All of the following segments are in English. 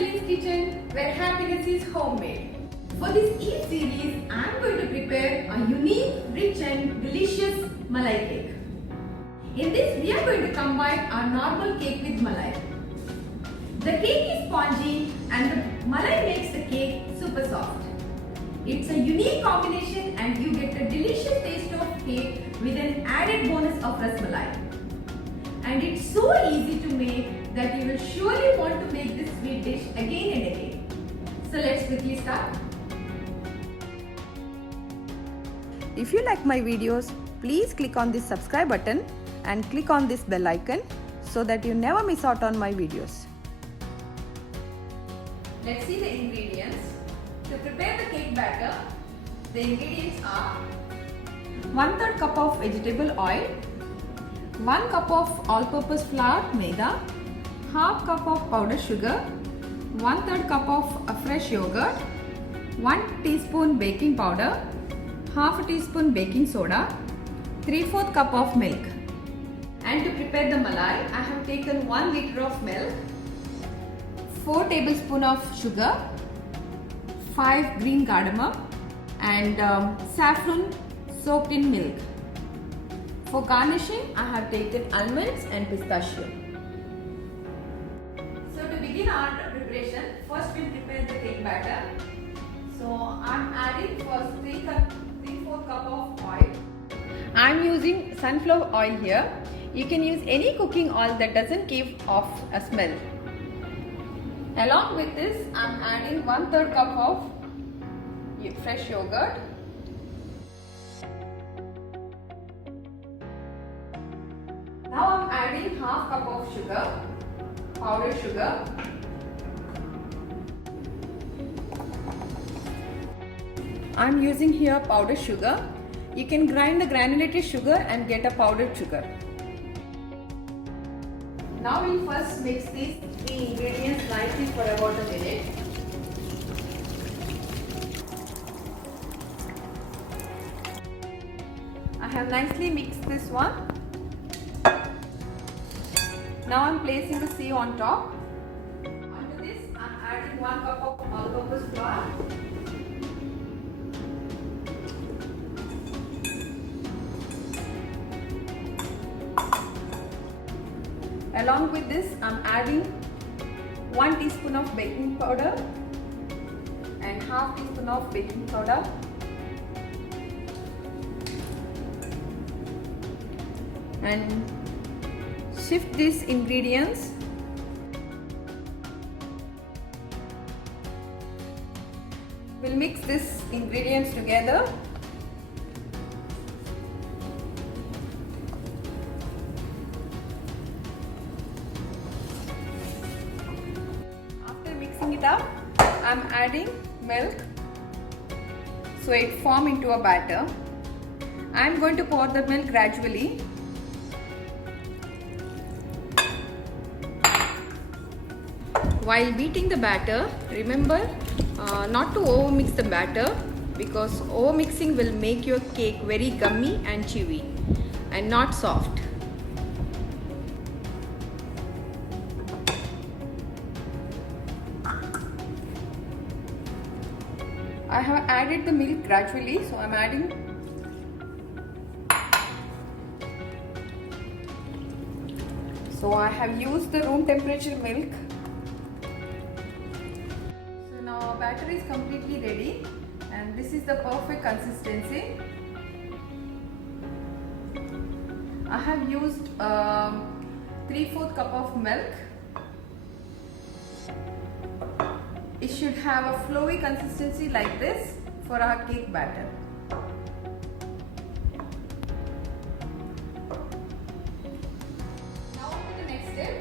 Khalil's Kitchen, where happiness is homemade. For this Eid series, I am going to prepare a unique, rich and delicious malai cake. In this, we are going to combine our normal cake with malai. The cake is spongy and the malai makes the cake super soft. It's a unique combination and you get a delicious taste of cake with an added bonus of ras malai. And it's so easy to make that you will surely want to make this sweet dish again and again. So let's quickly start. If you like my videos, please click on this subscribe button and click on this bell icon so that you never miss out on my videos. Let's see the ingredients. To prepare the cake batter, the ingredients are 1/3 cup of vegetable oil, 1 cup of all-purpose flour maida, half cup of powdered sugar, 1/3 cup of fresh yogurt, 1 teaspoon baking powder, half a teaspoon baking soda, 3/4 cup of milk. And to prepare the malai, I have taken 1 liter of milk, 4 tablespoons of sugar, 5 green cardamom and saffron soaked in milk. For garnishing, I have taken almonds and pistachio. So to begin our preparation, first we'll prepare the cake batter. So I'm adding first 3/4 cup of oil. I'm using sunflower oil here. You can use any cooking oil that doesn't give off a smell. Along with this, I'm adding 1/3 cup of fresh yogurt. Now I'm adding half cup of sugar, powdered sugar. I'm using here powdered sugar. You can grind the granulated sugar and get a powdered sugar. Now we'll first mix these 3 ingredients nicely for about a minute. I have nicely mixed this one. Now I'm placing the sieve on top. Onto this, I'm adding 1 cup of all-purpose flour. Along with this, I'm adding 1 teaspoon of baking powder and half teaspoon of baking soda. And shift these ingredients. We'll mix these ingredients together. After mixing it up, I'm adding milk so it forms into a batter. I'm going to pour the milk gradually. While beating the batter, remember not to over mix the batter because over mixing will make your cake very gummy and chewy and not soft. I have added the milk gradually, so I'm adding So I have used the room temperature milk. So now our batter is completely ready and this is the perfect consistency. I have used 3/4 cup of milk. It should have a flowy consistency like this for our cake batter.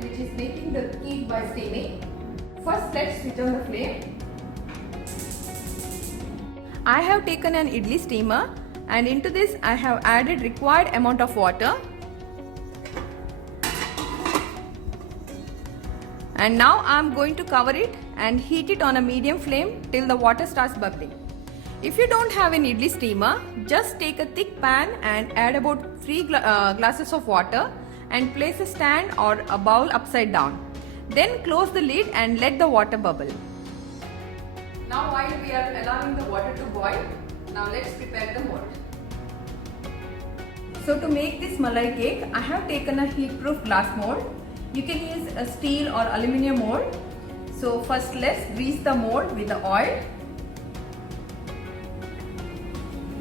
Which is making the cake by steaming. First, let's switch on the flame. I have taken an idli steamer and into this I have added required amount of water. And now I am going to cover it and heat it on a medium flame till the water starts bubbling. If you don't have an idli steamer, just take a thick pan and add about 3 glasses of water and place a stand or a bowl upside down. Then close the lid and let the water bubble. Now while we are allowing the water to boil, now let's prepare the mold. So to make this malai cake, I have taken a heat-proof glass mold. You can use a steel or aluminium mold. So first let's grease the mold with the oil.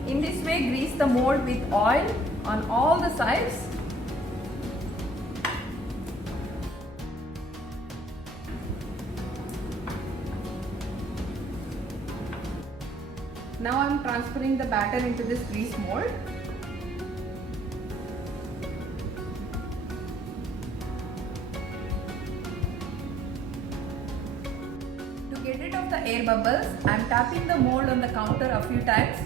In this way, grease the mold with oil on all the sides. Now I am transferring the batter into this grease mold. To get rid of the air bubbles, I am tapping the mold on the counter a few times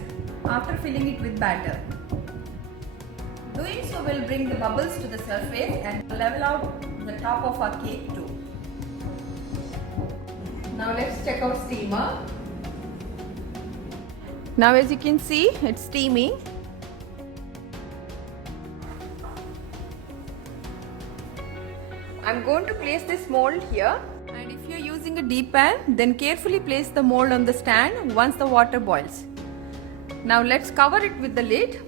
after filling it with batter. Doing so will bring the bubbles to the surface and level out the top of our cake too. Now let's check our steamer. Now as you can see, it's steaming. I'm going to place this mold here, and if you're using a deep pan, then carefully place the mold on the stand once the water boils. Now let's cover it with the lid.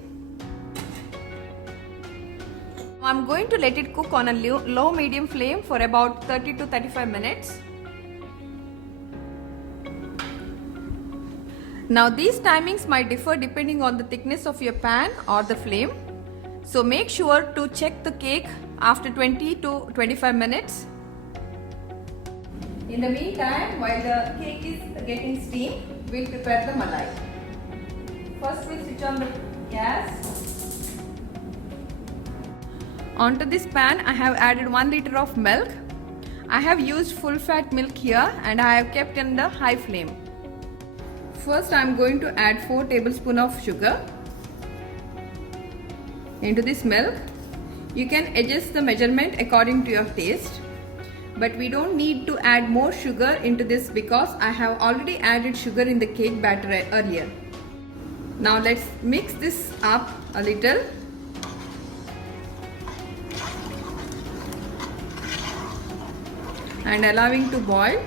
I'm going to let it cook on a low medium flame for about 30 to 35 minutes. Now these timings might differ depending on the thickness of your pan or the flame. So make sure to check the cake after 20 to 25 minutes. In the meantime, while the cake is getting steamed, we'll prepare the malai. First we'll switch on the gas. Onto this pan I have added 1 liter of milk. I have used full fat milk here and I have kept in the high flame. First I am going to add 4 tablespoons of sugar into this milk. You can adjust the measurement according to your taste, but we don't need to add more sugar into this because I have already added sugar in the cake batter earlier. Now let's mix this up a little. And allowing to boil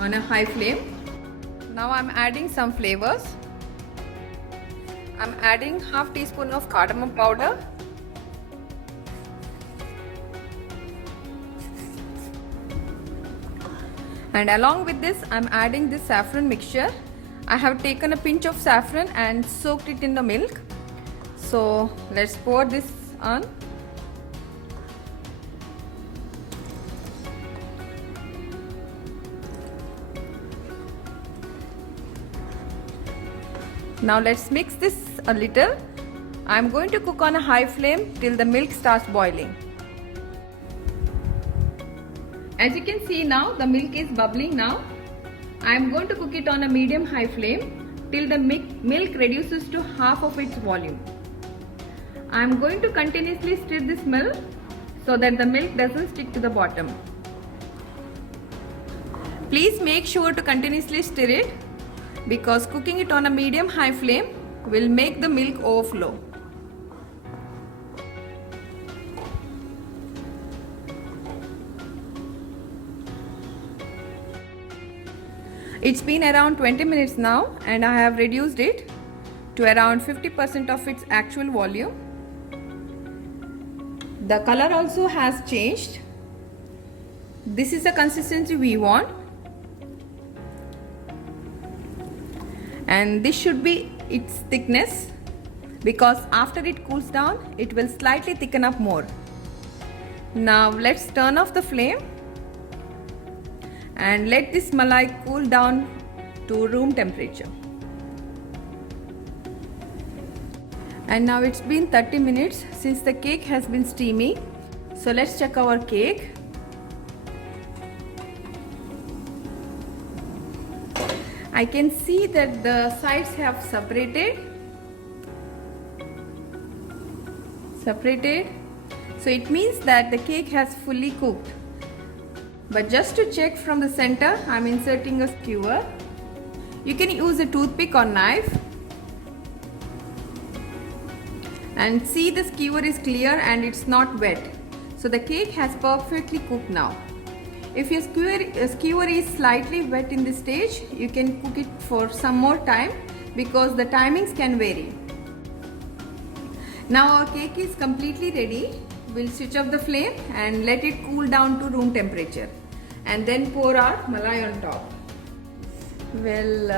on a high flame. Now I'm adding some flavors. I'm adding half teaspoon of cardamom powder, and along with this I'm adding this saffron mixture. I have taken a pinch of saffron and soaked it in the milk. So let's pour this on. Now let's mix this a little. I am going to cook on a high flame till the milk starts boiling. As you can see now, the milk is bubbling now. I am going to cook it on a medium-high flame till the milk reduces to half of its volume. I am going to continuously stir this milk so that the milk doesn't stick to the bottom. Please make sure to continuously stir it, because cooking it on a medium-high flame will make the milk overflow. It's been around 20 minutes now and I have reduced it to around 50% of its actual volume. The color also has changed. This is the consistency we want. And this should be its thickness, because after it cools down it will slightly thicken up more. Now let's turn off the flame and let this malai cool down to room temperature. And now it's been 30 minutes since the cake has been steaming. So let's check our cake. I can see that the sides have separated. So it means that the cake has fully cooked. But just to check from the center, I am inserting a skewer. You can use a toothpick or knife. And see, the skewer is clear and it's not wet. So the cake has perfectly cooked now. If your skewer is slightly wet in this stage, you can cook it for some more time because the timings can vary. Now our cake is completely ready. We'll switch off the flame and let it cool down to room temperature, and then pour our malai on top. We'll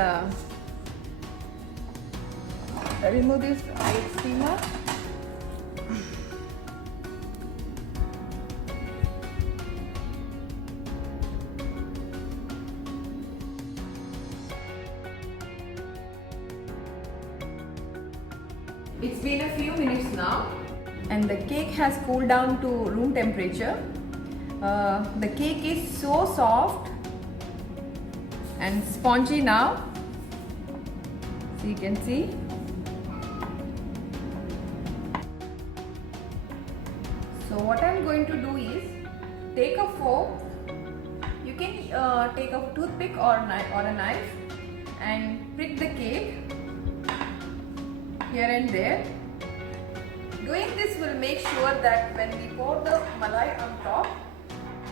remove this ice steamer. It's been a few minutes now and the cake has cooled down to room temperature. The cake is so soft and spongy now. So you can see. So what I'm going to do is take a fork. You can take a toothpick or a knife and prick the cake here and there. Doing this will make sure that when we pour the malai on top,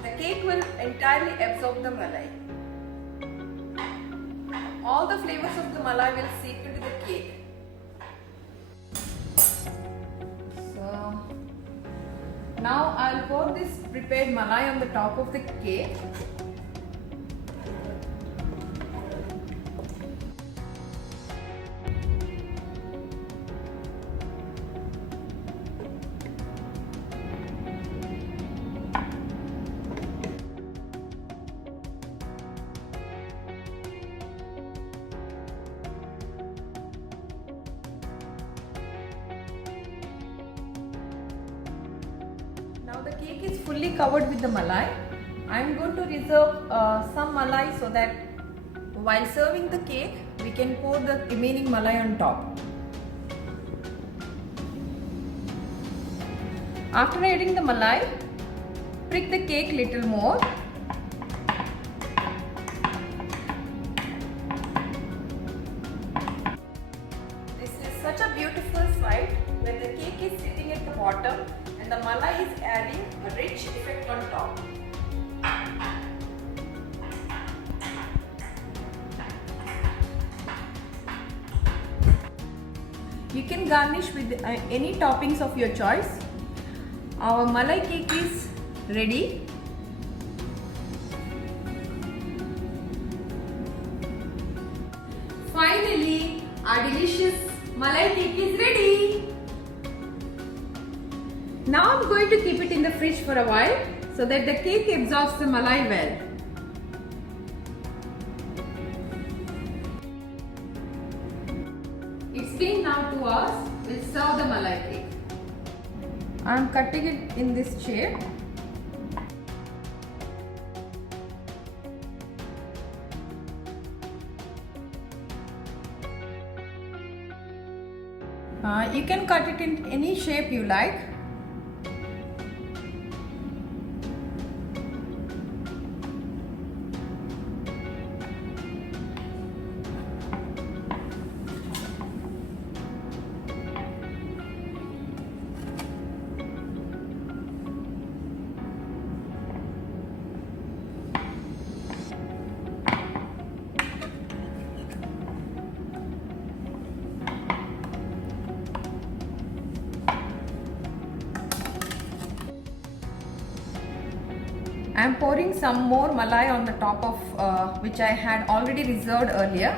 the cake will entirely absorb the malai. All the flavors of the malai will seep into the cake. So now I'll pour this prepared malai on the top of the cake. Now the cake is fully covered with the malai. I am going to reserve some malai so that while serving the cake, we can pour the remaining malai on top. After adding the malai, prick the cake little more. This is such a beautiful sight where the cake is sitting at the bottom and the malai is adding a rich effect on top. You can garnish with any toppings of your choice. Our malai cake is ready. Finally, our delicious malai cake is ready. Now I'm going to keep it in the fridge for a while so that the cake absorbs the malai well. It's been now 2 hours. We'll serve the malai cake. I'm cutting it in this shape. You can cut it in any shape you like. I am pouring some more malai on the top of which I had already reserved earlier.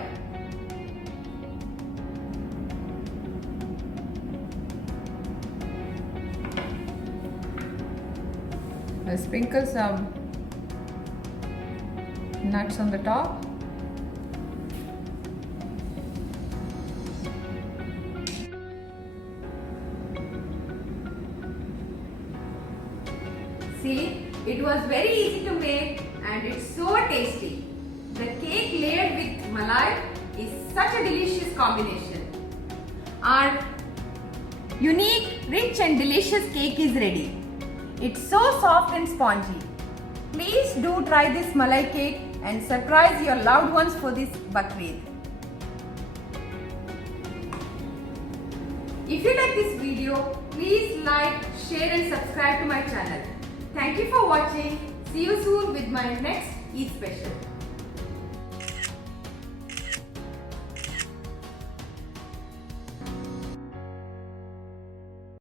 I'll sprinkle some nuts on the top. See, it was very easy to make and it's so tasty. The cake layered with malai is such a delicious combination. Our unique, rich and delicious cake is ready. It's so soft and spongy. Please do try this malai cake and surprise your loved ones for this Bakrid. If you like this video, please like, share and subscribe to my channel. Thank you for watching. See you soon with my next Eat Special.